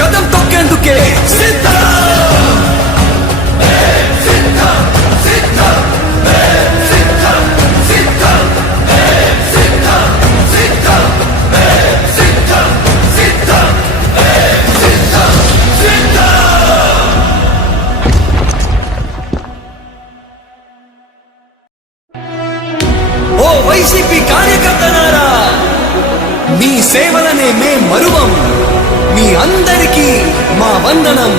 కదం తొక్కేందుకే సిద్ధం. ఓ వైసీపీ కార్యకర్తలారా, మీ సేవలనే మే మరువం. మీ అందరికీ మా వందనం.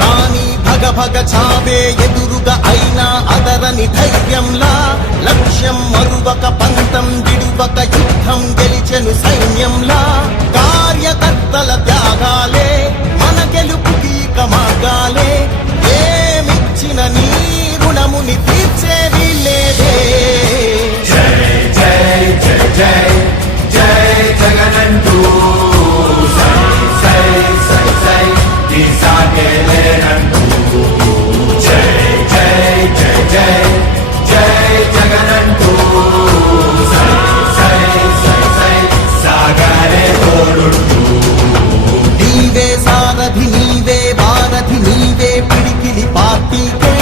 రాణి భగ భగ చావే ఎదురుగా అయినా అదరని ధైర్యంలా, లక్ష్యం మరువక పంతం విడువక యుద్ధం గెలిచెను సైన్యంలా. కార్యకర్తల త్యాగాలే మన గెలుపుకి మార్గాలే. ఏమిచ్చిన నీ రుణముని తీర్చేది లేదే. జై జై జై జై జై జగనంటూ సై సై సై సై ఈ సాగేలేనంటూ. జై జై జై జై జై జగనంటూ సై సై సై సై సాగరే తోడుంటూ. నీవే సారథి నీవే వారధి నీవే పిడికిలి పార్టీకే.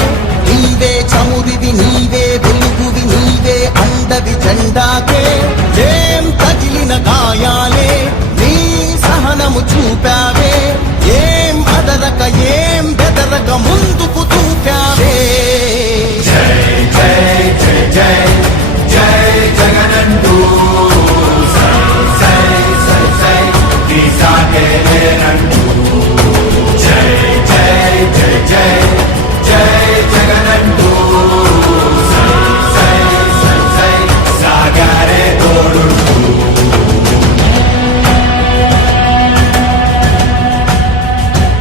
నీవే చమురివి నీవే వెలుగువి నీవే అండవి జెండాకే. ఏం తగిలిన గాయాలే నీ సహనము చూపావే. ఏం అదరక ఏం బెదరక ముందుకు చూపావే. జై జై జై జై జై జగనంటూ సై సై సై సై ఈ సాగేలేనంటూ. జై జై జై జై జై జగనంటూ సై సై సై సై సాగరే తోడుంటూ.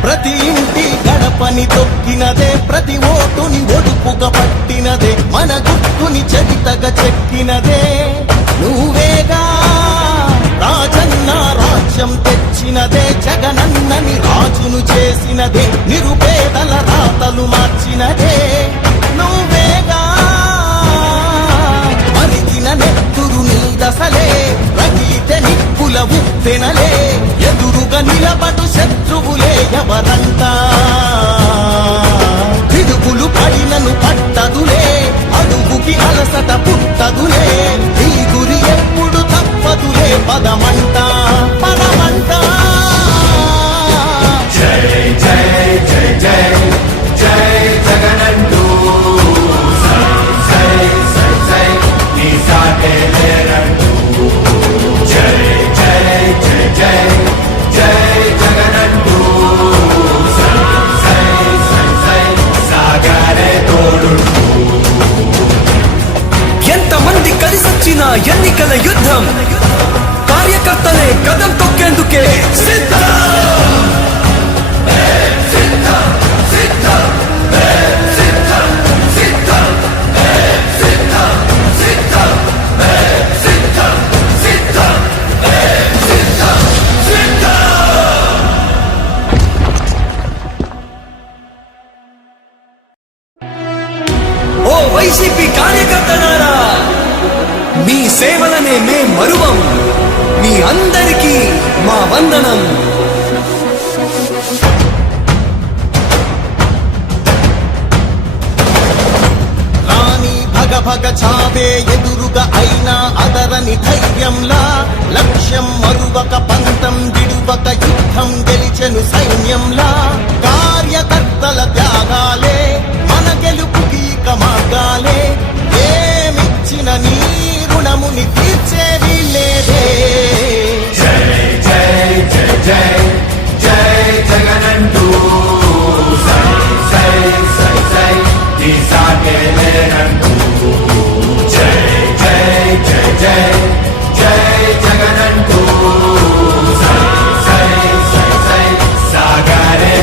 ప్రతి ఇంటి గడపని తొక్కినదే, ప్రతి ఓటుని ఒడుపుగా పట్టినదే, మన గుర్తుని చరితగా చెక్కినదే నువ్వేగా. రాజన్న రాజ్యం తెచ్చినదే, జగనన్నని రాజును చేసినదే, నిరుపేదల రాతలు మార్చినదే నువ్వేగా. మరిగిన నెత్తురు నీ దశలే, రగిలితే నిప్పుల ఉప్పెనలే. ఎదురుగా నిలబడు శత్రువులే ఎవరంతా. పిడుగులు పడినను పట్టదులే, అడుగుకి అలసట పుట్టదులే. ఈ గురి ఎప్పుడు తప్పదులే, పదమంట పదమంట. జై జై జై జై జై జగనంటూ సై సై సై సై ఈ సాగేలేనంటూ. జై జై జై జై జై జగనంటూ సై సై సై సై సాగరే తోడుంటూ. ఎంతమంది కలిసొచ్చిన ఎన్నికల యుద్ధం, కార్యకర్తలే కదం తొక్కేందుకే సిద్ధం. ఓ వైసీపీ కార్యకర్తలారా, మీ సేవలనే మే మరువం. మీ అందరికీ మా వందనం. రాణి భగ భగ చావే ఎదురుగా అయినా అదరని ధైర్యంలా, లక్ష్యం మరువక పంతం విడువక యుద్ధం గెలిచెను సైన్యంలా. కార్యకర్తల త్యాగాలే మన గెలుపుకి మార్గాలే. ఏమిచ్చిన నీ రుణముని తీర్చేది లేదే. జై జై జై జై జై జగనంటూ సై సై సై సై ఈ సాగేలేనంటూ. జై జై జై జై జై జగనంటూ సై సై సై సై సాగరే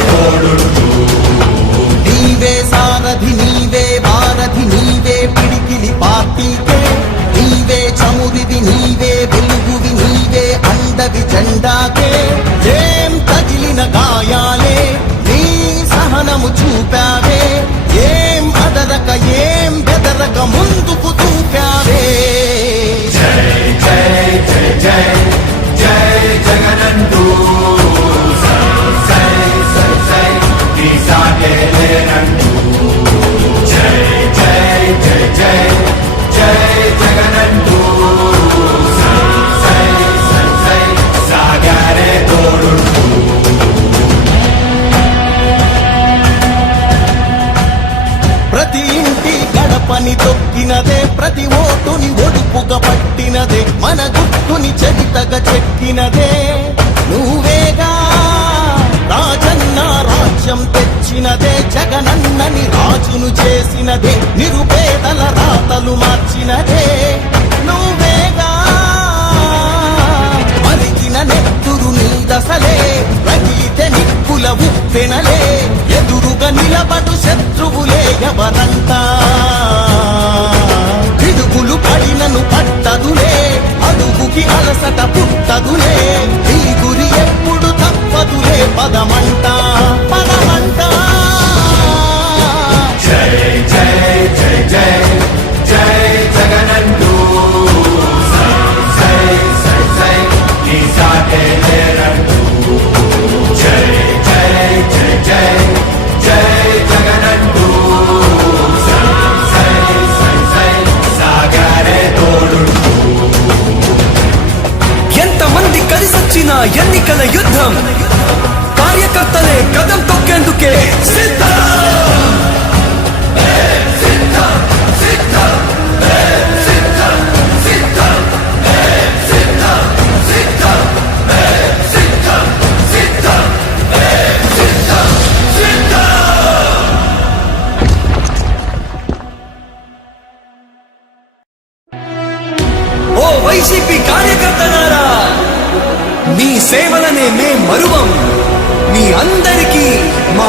ప్రతి ఓటుని ఒడుపుగా పట్టినదే మన గుర్తుని చరితగా చెక్కినదే నువ్వేగా రాజన్న రాజ్యం తెచ్చినదే జగనన్నని రాజును చేసినదే నిరుపేదల రాతలు మార్చినదే నువ్వేగా మరిగిన నెత్తురు నీ దశలే రగిలితే నిప్పుల ఉప్పెనలే ఎదురుగా నిలబడు శత్రువులే ఎవరంతా పిడుగులు పడినను పట్టదులే అడుగుకి అలసట పుట్టదులే ఈ గురి ఎప్పుడు తప్పదులే పదమంట పదమంట జై జై జై జై జై జగనంటూ సై సై సై సై నీ సాటే లేరంటూ జై జై జై జై జై జగనంటూ సై సై సై సై సాగరే తోడుంటూ ఎంతమంది కలిసొచ్చిన ఎన్నికల యుద్ధం కార్యకర్తలే కదం తొక్కేందుకే సిద్ధం ఓ వైసీపీ కార్యకర్తలారా మీ సేవలనే మే మరువం మీ అందరికీ మా